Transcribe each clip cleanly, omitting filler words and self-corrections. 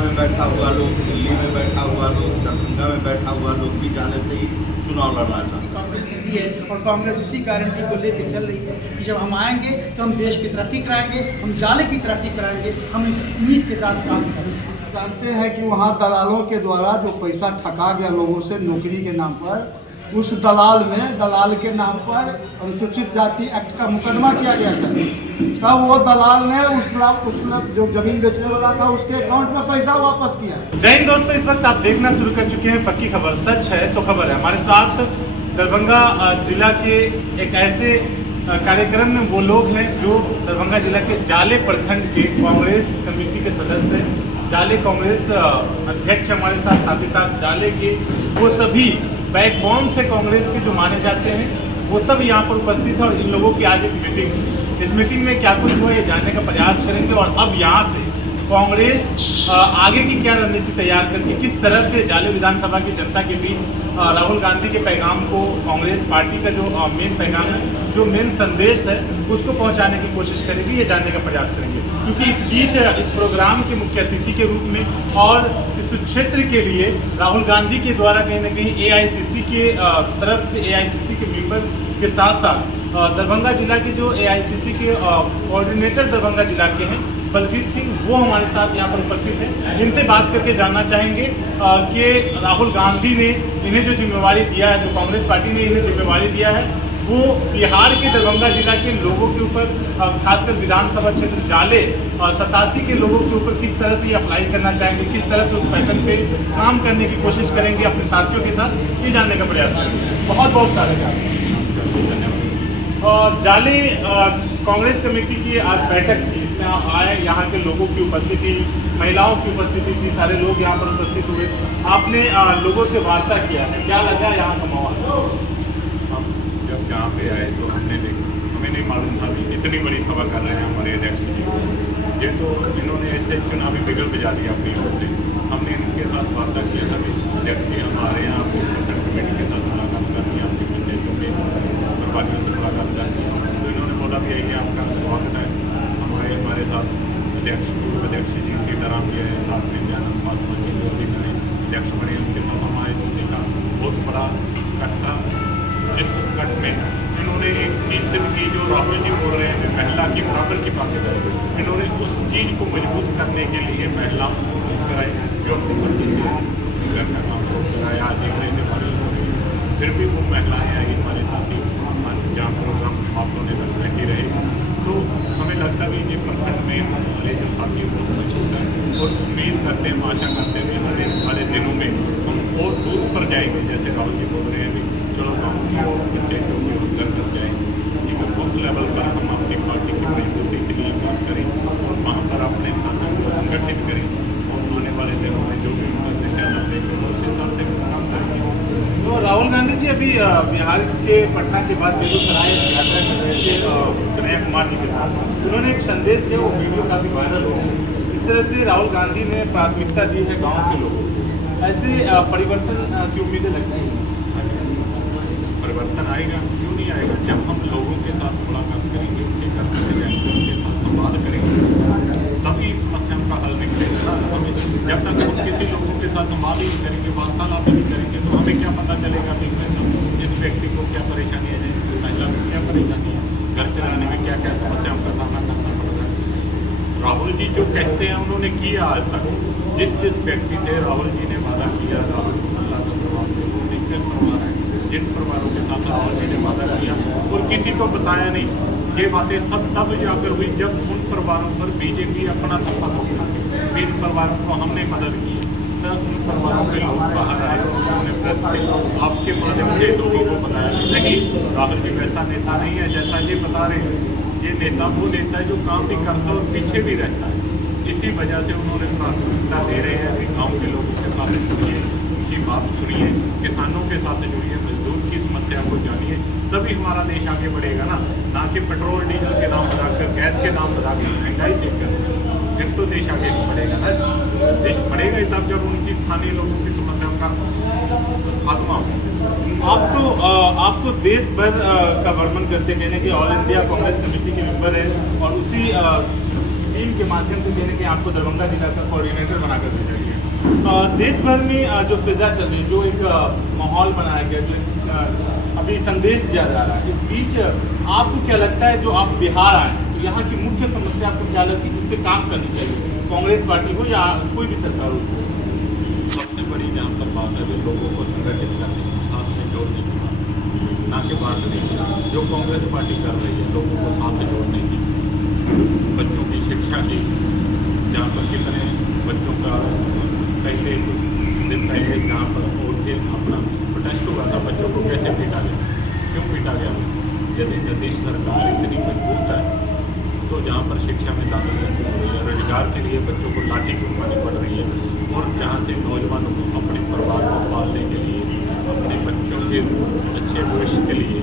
में बैठा हुआ लोग, दिल्ली में बैठा हुआ लोग, दरभंगा में बैठा हुआ लोग भी जाने से ही चुनाव लड़ना चाहते हैं। कांग्रेस नीति है और कांग्रेस उसी गारंटी को लेकर चल रही है कि जब हम आएंगे तो हम देश की तरक्की कराएंगे, हम जाले की तरक्की कराएंगे, हम इस उम्मीद के साथ काम करेंगे। जानते हैं कि वहाँ दलालों के द्वारा जो पैसा ठगा गया लोगों से नौकरी के नाम पर, उस दलाल के नाम पर अनुसूचित जाति एक्ट का मुकदमा किया गया था। तब वो दलाल ने उस जो जमीन बेचने वाला था उसके अकाउंट में पैसा वापस किया। जय हिंद दोस्तों, इस वक्त आप देखना शुरू कर चुके हैं पक्की खबर। सच है तो खबर है। हमारे साथ दरभंगा जिला के एक ऐसे कार्यक्रम में वो लोग हैं जो दरभंगा जिला के जाले प्रखंड के कांग्रेस कमेटी के सदस्य हैं। जाले कांग्रेस अध्यक्ष हमारे साथ ही साथ जाले के वो सभी बैकबोन से कांग्रेस के जो माने जाते हैं वो सब यहाँ पर उपस्थित है। और इन लोगों की आज एक मीटिंग है। इस मीटिंग में क्या कुछ हुआ ये जानने का प्रयास करेंगे और अब यहाँ से कांग्रेस आगे की क्या रणनीति तैयार करके किस तरह से जाले विधानसभा की जनता के बीच राहुल गांधी के पैगाम को, कांग्रेस पार्टी का जो मेन पैगाम है, जो मेन संदेश है, उसको पहुंचाने की कोशिश करेगी, ये जानने का प्रयास करेंगे। क्योंकि इस बीच इस प्रोग्राम के मुख्य अतिथि के रूप में और इस क्षेत्र के लिए राहुल गांधी के द्वारा कहीं ना कहीं एआईसीसी के तरफ से एआईसीसी के मेंबर के साथ साथ दरभंगा जिला के जो एआईसीसी के कोऑर्डिनेटर दरभंगा जिला के हैं बलजीत सिंह, वो हमारे साथ यहाँ पर उपस्थित हैं। इनसे बात करके जानना चाहेंगे कि राहुल गांधी ने इन्हें जो जिम्मेवारी दिया है, जो कांग्रेस पार्टी ने इन्हें जिम्मेवारी दिया है, वो बिहार के दरभंगा जिला के लोगों के ऊपर, खासकर विधानसभा क्षेत्र जाले 87 के लोगों के ऊपर किस तरह से ये अप्लाई करना चाहेंगे, किस तरह से उस पैटर्न पे काम करने की कोशिश करेंगे अपने साथियों के साथ, ये जानने का प्रयास करेंगे। बहुत बहुत स्वागत है। और जाले कांग्रेस कमेटी की आज बैठक थी, इसमें आए यहाँ के लोगों की उपस्थिति, महिलाओं की उपस्थिति थी, सारे लोग यहाँ पर उपस्थित हुए। आपने लोगों से वार्ता किया है, क्या लगा यहाँ का माहौल? हम जब यहाँ पे आए तो हमें नहीं मालूम था कि इतनी बड़ी सभा कर रहे हैं हमारे अध्यक्ष जी। ये तो इन्होंने ऐसे चुनावी बिगड़ बजा दिया अपनी ओर से। हमने इनके साथ वार्ता किया था कि अध्यक्ष जी हमारे यहाँ प्रखंड कमेटी के साथ मुलाकात करनी है, आपकी पंचायतों के प्रभारियों से मुलाकात करनी है। तो इन्होंने बोला भी यही आपका स्वागत है। हमारे साथ पूर्व अध्यक्ष जी सीताराम जी है, साथ में दयानंद महात्मा जी जो भी नए अध्यक्ष बने उनके साथ हम आए। तो देखा बहुत बड़ा कट था, जिस कट में इन्होंने एक चीज़ सिद्ध की जो राहुल जी बोल रहे हैं महिला की बराबर की बातें करें। इन्होंने उस चीज़ को मजबूत करने के लिए महिलाओं को कराई, जो अपनी मर्जी से घर का काम शुरू कराया। आज देख रहे थे बारिश हो रही है, फिर भी वो महिलाएँ आई हमारे साथी, जहाँ प्रोग्राम समाप्त होने तक बैठी रहे। तो हमें लगता भी ये प्रखंड में हमारे जो साथी बहुत मजबूत हैं और उम्मीद करते हैं, आशा करते हैं आने वाले दिनों में हम और दूर पर जाएंगे। जैसे राहुल जी बोल रहे हैं भी चलो गाँव की और पंचायतों की ओर कर जाएंगे, लेकिन बूथ लेवल पर हम अपनी पार्टी की मजबूती के लिए काम करें और वहाँ पर अपने साथियों को संगठित करें और आने वाले दिनों में जो भी उनका दिशा देंगे उस हिसाब से काम करेंगे। तो राहुल गांधी जी अभी बिहार के पटना के बाद बेगूसराय यात्रा कर रहे थे कन्हैया कुमार जी के साथ। उन्होंने एक संदेश दिया, वो वीडियो काफ़ी वायरल हो। इस तरह से राहुल गांधी ने प्राथमिकता दी है गाँव के लोगों को। ऐसे परिवर्तन की उम्मीदें लगती हैं? परिवर्तन आएगा, क्यों नहीं आएगा? जब हम लोगों के साथ मुलाकात करेंगे, उनके घर में जाएंगे, उनके साथ संवाद करेंगे, तभी समस्याओं का हल निकलेगा। हमें जब तक हम किसी लोगों के साथ संवाद ही नहीं करेंगे, वार्तालाप नहीं करेंगे, तो हमें क्या पता चलेगा कि इस व्यक्ति को क्या परेशानी है, महिला को क्या परेशानी है, घर चलाने में क्या क्या समस्याओं का सामना करना पड़ रहा है। राहुल जी जो कहते हैं उन्होंने किया आज तक। जिस व्यक्ति से राहुल जी ने वादा किया, राहुल अल्लाह का प्रभाव दिक्कत परिवार है, जिन परिवारों के साथ राहुल जी ने वादा किया और किसी को बताया नहीं, ये बातें सब तब जाकर हुई जब उन परिवारों पर बीजेपी अपना सपा जिन परिवारों को हमने मदद की, तब उन परिवारों के लोग बाहर आए और उन्होंने प्रेस से आपके माध्यम से लोगों को बताया नहीं, राहुल जी वैसा नेता नहीं है जैसा ये बता रहे हैं। ये नेता वो नेता है जो काम भी करता है और पीछे भी रहता है। इसी वजह से उन्होंने प्राथमिकता दे रहे हैं कि गाँव के लोगों के साथ जुड़िए, उनकी बात सुनिए, किसानों के साथ जुड़िए, मजदूर की समस्या को जानिए, तभी हमारा देश आगे बढ़ेगा ना कि पेट्रोल डीजल के नाम बढ़ाकर, गैस के नाम बढ़ाकर, महंगाई देखकर। फिर तो देश आगे नहीं बढ़ेगा ना। देश बढ़ेगा ही तब जब उनकी स्थानीय लोगों की समस्याओं का खात्मा हो। आप तो देश भर का भ्रमण करते कहने कि ऑल इंडिया कांग्रेस कमेटी के मेंबर है और उसी टीम के माध्यम से कहीं आपको दरभंगा जिला का कोऑर्डिनेटर बनाकर भेजा गया। देश भर में जो फिजा चल रही है, जो एक माहौल बनाया गया, जो एक अभी संदेश दिया जा रहा है, इस बीच आपको क्या लगता है, जो आप बिहार आए तो यहाँ की मुख्य समस्या आपको क्या लगती है जिस पर काम करनी चाहिए, कांग्रेस पार्टी हो या कोई भी सरकार हो? सबसे बड़ी जहाँ तक बात है, लोगों को संगठित करने की, साथ में जोड़ने की बात, ना कि बांटने की। जो कांग्रेस पार्टी कर रही है लोगों को साथ में जोड़ने की, बच्चों की शिक्षा की, जहाँ पर कितने बच्चों का पहले दिन पहले जहाँ पर उठ के अपना प्रोटेस्ट हुआ था, बच्चों को कैसे पीटा गया, क्यों पीटा गया? यदि प्रदेश सरकार इतनी मजबूत है तो जहाँ पर शिक्षा में दाखिला हो रही है, रोजगार के लिए बच्चों को लाठी घुमानी पड़ रही है, और जहाँ से नौजवानों को अपने परिवार को पालने के लिए, अपने बच्चों के अच्छे भविष्य के लिए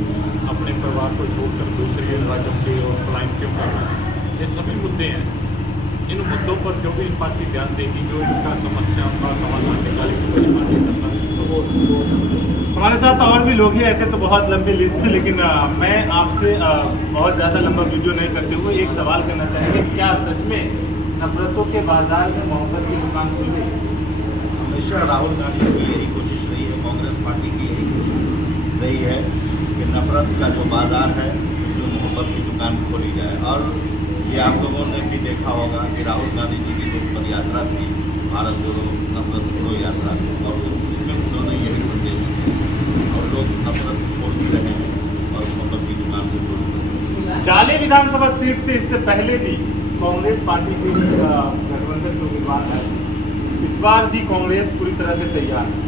अपने परिवार को छोड़कर दूसरे राज्यों के और पलायन क्यों करना है, ये सभी मुद्दे हैं। इन मुद्दों पर जो भी पार्टी ध्यान देगी, जो इनका समस्याओं का समाधान निकालेगी, वही पार्टी सरकार। हमारे साथ और भी लोग हैं, ऐसे तो बहुत लंबी लिस्ट है, लेकिन मैं आपसे बहुत ज़्यादा लंबा वीडियो नहीं करते हुए एक सवाल करना चाहेंगे, क्या सच में नफरतों के बाजार में मोहब्बत की दुकान खुल गई? हमेशा राहुल गांधी की यही कोशिश रही है, कांग्रेस पार्टी की यही कोशिश रही है कि नफरत का जो बाजार है उसमें मोहब्बत की दुकान खोली जाए। और ये आप लोगों ने भी देखा होगा कि राहुल गांधी जी की जो पद यात्रा थी, भारत जोड़ो नफरत छोड़ो यात्रा, और उसमें उन्होंने यही संदेश दिया, और लोग नफरत छोड़ भी रहे हैं और मोहब्बत की दुकान से जोड़ रहे हैं। जाले विधानसभा सीट से इससे पहले भी कांग्रेस पार्टी की गठबंधन जो विवाद है, इस बार भी कांग्रेस पूरी तरह से तैयार है।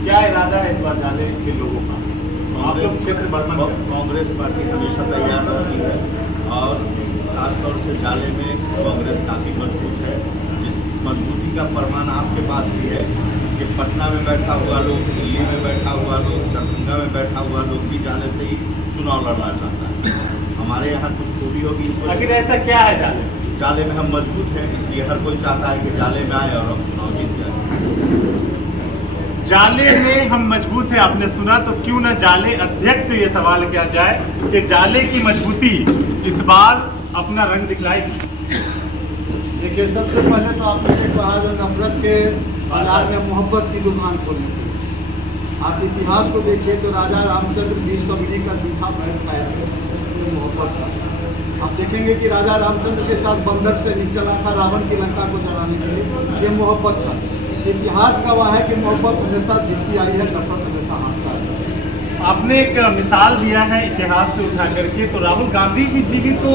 क्या इरादा है इस बार जाले के लोगों का? आप लोग क्षेत्र बर्मन कांग्रेस पार्टी हमेशा तैयार रहती है, और खासतौर से जाले में कांग्रेस काफ़ी मजबूत है, जिस मजबूती का प्रमाण आपके पास भी है कि पटना में बैठा हुआ लोग, दिल्ली में बैठा हुआ लोग, दरभंगा में बैठा हुआ लोग भी जाले से ही चुनाव लड़ना चाहता है। हमारे यहाँ कुछ खूबी होगी इस वजह आखिर से। ऐसा क्या है जाले? जाले में हम मजबूत हैं, इसलिए हर कोई चाहता है कि जाले में आए और हम चुनाव जीत जाए। जाले में हम मजबूत हैं, आपने सुना, तो क्यों ना जाले अध्यक्ष से ये सवाल किया जाए कि जाले की मजबूती इस बार अपना रंग दिखलाएगी। देखिए, सबसे पहले तो आपने कहा जो नफरत के बाजार में मोहब्बत की दुकान खोलनी चाहिए। आप इतिहास को देखिए तो राजा रामचंद्र जी सबरी का दिखा बैठ खाया, ये मोहब्बत था। आप देखेंगे कि राजा रामचंद्र के साथ बंदर से चला था रावण की लंका को जलाने के लिए, ये मोहब्बत था। इतिहास गवाह है कि मोहब्बत हमेशा जीतती आई है, नफरत हमेशा हारता है। आपने एक मिसाल दिया है इतिहास से उठा करके, तो राहुल गांधी जी भी तो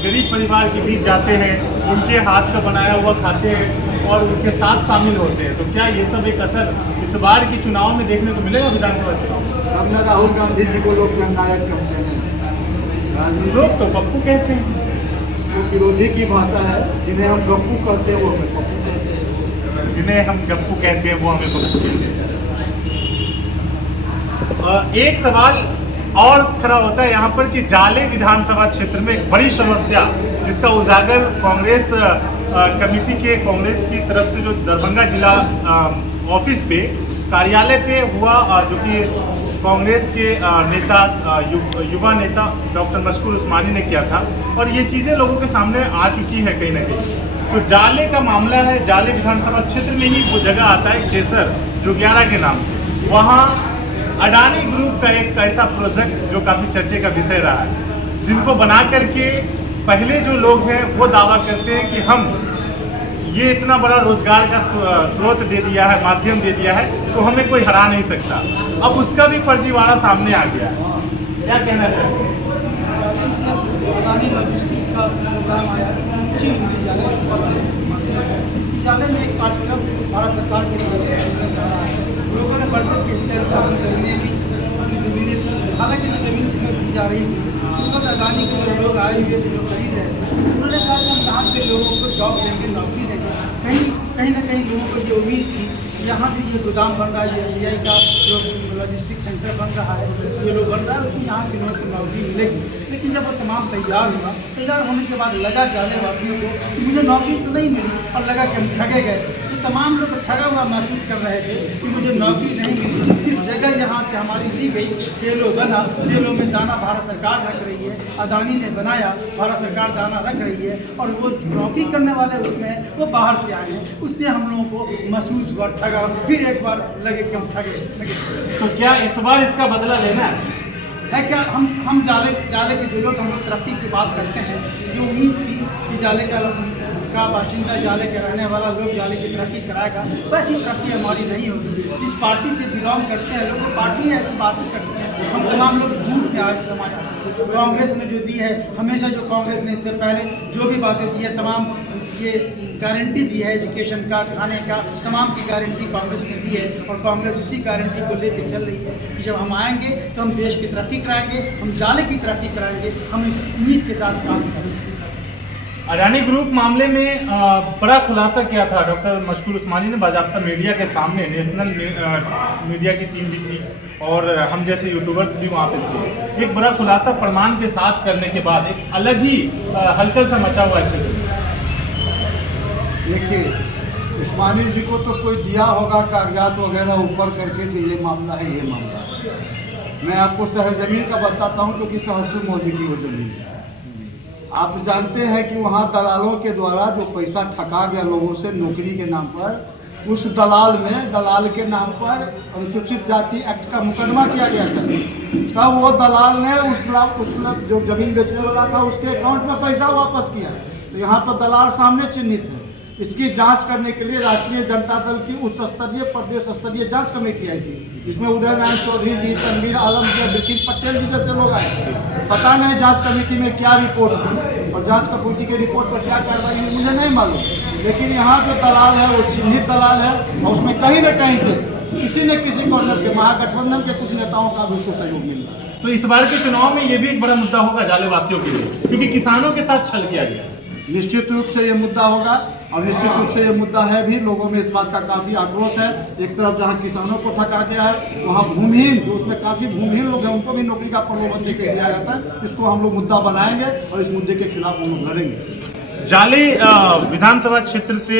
गरीब परिवार के बीच जाते हैं, उनके हाथ का बनाया हुआ खाते हैं और उनके साथ शामिल होते हैं, तो क्या ये सब एक असर इस बार की चुनाव में देखने को मिलेगा विधानसभा चुनाव? अब ना राहुल गांधी जी को लोग जननायक कहते हैं, राजनीति लोग तो पप्पू कहते हैं, वो विरोधी की भाषा है। जिन्हें हम गप्पू कहते हैं वो हमें पप्पू कहते हैं। जिन्हें हम गप्पू कहते हैं वो हमें पप्पू कहते हैं। एक सवाल और खड़ा होता है यहाँ पर कि जाले विधानसभा क्षेत्र में एक बड़ी समस्या जिसका उजागर कांग्रेस कमेटी के कांग्रेस की तरफ से जो दरभंगा जिला ऑफिस पे कार्यालय पे हुआ, जो कि कांग्रेस के नेता युवा नेता डॉक्टर मशकूर उस्मानी ने किया था, और ये चीज़ें लोगों के सामने आ चुकी हैं कहीं ना कहीं। तो जाले का मामला है, जाले विधानसभा क्षेत्र में ही वो जगह आता है केसर जोगियारा के नाम से। वहाँ अडानी ग्रुप का एक ऐसा प्रोजेक्ट जो काफ़ी चर्चे का विषय रहा है, जिनको बना करके पहले जो लोग हैं वो दावा करते हैं कि हम ये इतना बड़ा रोजगार का स्रोत दे दिया है, माध्यम दे दिया है, तो हमें कोई हरा नहीं सकता। अब उसका भी फर्जीवाड़ा सामने आ गया है, क्या कहना चाहिए? अडानी लॉजिस्टिक का प्रोग्राम आया, विद्यालय में एक पाठ्यक्रम भारत सरकार की तरफ से चलने जा रहा है। लोगों ने परिषद के स्तर पर अपनी ज़मीनें दी, हालांकि जो ज़मीन जिसमें दी जा रही थी उस वक्त अडानी के जो लोग आए हुए थे, जो खरीद रहे थे, उन्होंने कहा कि हम यहाँ के लोगों को जॉब देंगे, नौकरी देंगे। कहीं ना कहीं लोगों को ये उम्मीद थी कि यहाँ जो ये गोदाम बन रहा है, ये SBI का जो लॉजिस्टिक सेंटर बन रहा है, सेलो बन रहा है, उसमें यहाँ के लोगों को नौकरी मिलेगी। लेकिन जब वो तमाम तैयार हुआ, तैयार होने के बाद लगा जाने वासियों को कि मुझे नौकरी तो नहीं मिली, और लगा कि हम ठगे गए। तो तमाम लोग ठगा हुआ महसूस कर रहे थे कि मुझे नौकरी नहीं मिली, सिर्फ जगह यहाँ से हमारी ली गई, सेलो बना, सेलो में दाना भारत सरकार रख रही है, अदानी ने बनाया, भारत सरकार दाना रख रही है, और वो नौकरी करने वाले उसमें वो बाहर से आए हैं। उससे हम लोगों को महसूस हुआ ठगा, फिर एक बार लगे कि हम ठगे। तो क्या इस बार इसका बदला लेना है क्या? हम जाले के जो लोग हम लोग तरक्की की बात करते हैं, जो उम्मीद थी कि जाले का बाशिंदा, जाले के रहने वाला लोग जाले की तरक्की कराएगा, वैसी तरक्की हमारी नहीं होगी। जिस पार्टी से बिलोंग करते हैं लोग, पार्टी ऐसी बातें करती है, हम तमाम लोग झूठ में आज समा जाते हैं। कांग्रेस ने जो दी है, हमेशा जो कांग्रेस ने इससे पहले जो भी बातें दी है, तमाम ये गारंटी दी है एजुकेशन का, खाने का, तमाम की गारंटी कांग्रेस ने दी है, और कांग्रेस उसी गारंटी को लेकर चल रही है कि जब हम आएंगे तो हम देश की तरक्की कराएंगे, हम जाले की तरक्की कराएंगे, हम इस उम्मीद के साथ काम करेंगे। अडानी ग्रुप मामले में बड़ा खुलासा किया था डॉक्टर मशकूर उस्मानी ने बाज़ाब्ता मीडिया के सामने। नेशनल मीडिया की टीम भी थी और हम जैसे यूट्यूबर्स भी वहाँ पे थे। एक बड़ा खुलासा प्रमाण के साथ करने के बाद एक अलग ही हलचल सा मचा हुआ है। देखिए, उस्मानी जी को तो कोई दिया होगा कागजात वगैरह ऊपर करके, तो ये मामला है, ये मामला है। मैं आपको सरजमीन का बताता हूँ, क्योंकि सहजपुर मौजूद की वो जमीन है। आप जानते हैं कि वहाँ दलालों के द्वारा जो पैसा ठगा गया लोगों से नौकरी के नाम पर, उस दलाल के नाम पर अनुसूचित जाति एक्ट का मुकदमा किया गया था। तब वो दलाल ने उस जो जमीन बेचने वाला था उसके अकाउंट में पैसा वापस किया। तो यहाँ तो दलाल सामने चिन्हित है। इसकी जांच करने के लिए राष्ट्रीय जनता दल की उच्च स्तरीय प्रदेश स्तरीय जांच कमेटी आई थी। इसमें उदय नारायण चौधरी जी, तनवीर आलम जी, बिरकिन पटेल जी जैसे लोग आए। पता नहीं जांच कमेटी में क्या रिपोर्ट दी और जांच कमेटी के रिपोर्ट पर क्या कार्रवाई हुई, मुझे नहीं मालूम। लेकिन यहाँ जो दलाल है वो चिन्हित दलाल है, और उसमें कहीं न कहीं से किसी न किसी कॉर्नर के महागठबंधन के कुछ नेताओं का भी उसको सहयोग मिल रहा है। तो इस बार के चुनाव में ये भी एक बड़ा मुद्दा होगा जालेवासियों के लिए, क्योंकि किसानों के साथ छल किया गया। निश्चित रूप से ये मुद्दा होगा, और निश्चित रूप से ये मुद्दा है भी। लोगों में इस बात का काफ़ी आक्रोश है। एक तरफ जहाँ किसानों को ठगा गया है, वहाँ भूमिहीन, जो उसमें काफ़ी भूमिहीन लोग हैं, उनको भी नौकरी का प्रलोभन देकर दिया जाता है। इसको हम लोग मुद्दा बनाएंगे और इस मुद्दे के खिलाफ हम लोग लड़ेंगे। जाले विधानसभा क्षेत्र से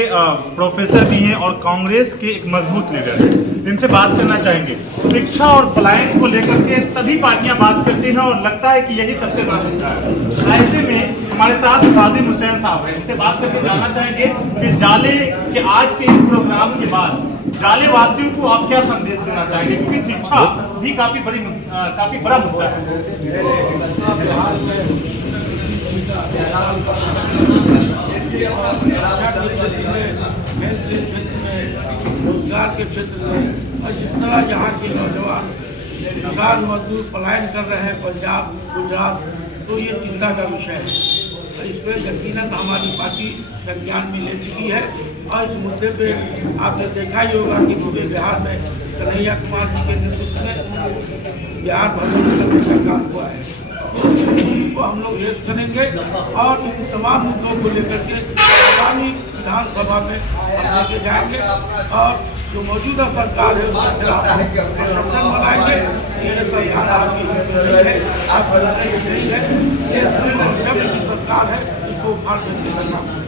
प्रोफेसर भी हैं और कांग्रेस के एक मजबूत लीडर हैं। इनसे बात करना चाहेंगे। शिक्षा और पलायन को लेकर के सभी पार्टियां बात करती हैं और लगता है कि यही सबसे बड़ा मुद्दा है। ऐसे में हमारे साथ खादिम हुसैन साहब हैं, इनसे बात करके जानना चाहेंगे कि जाले के आज के इस प्रोग्राम के बाद जाले वासियों को आप क्या संदेश देना चाहेंगे, क्योंकि शिक्षा भी काफी बड़ा मुद्दा है। रोजगार के क्षेत्र में, और जिस तरह यहाँ के नौजवान किसान मजदूर पलायन कर रहे हैं पंजाब, गुजरात, तो ये चिंता का विषय है। इस पर यकीनन हमारी पार्टी संज्ञान में ले चुकी है, और इस मुद्दे पे आपने देखा ही होगा कि पूरे बिहार में कन्हैया कुमार जी के नेतृत्व में बिहार भर में करने का काम हुआ है। तो इनको हम लोग रेस करेंगे और इन तमाम मुद्दों को लेकर के आगामी विधानसभा में हम लेके जाएंगे, और जो मौजूदा सरकार है उसके खिलाफ संगठन बनाएंगे। ये सरकार आपकी नहीं है, आपकी नहीं है, ये सरकार है, इसको उखाड़ करके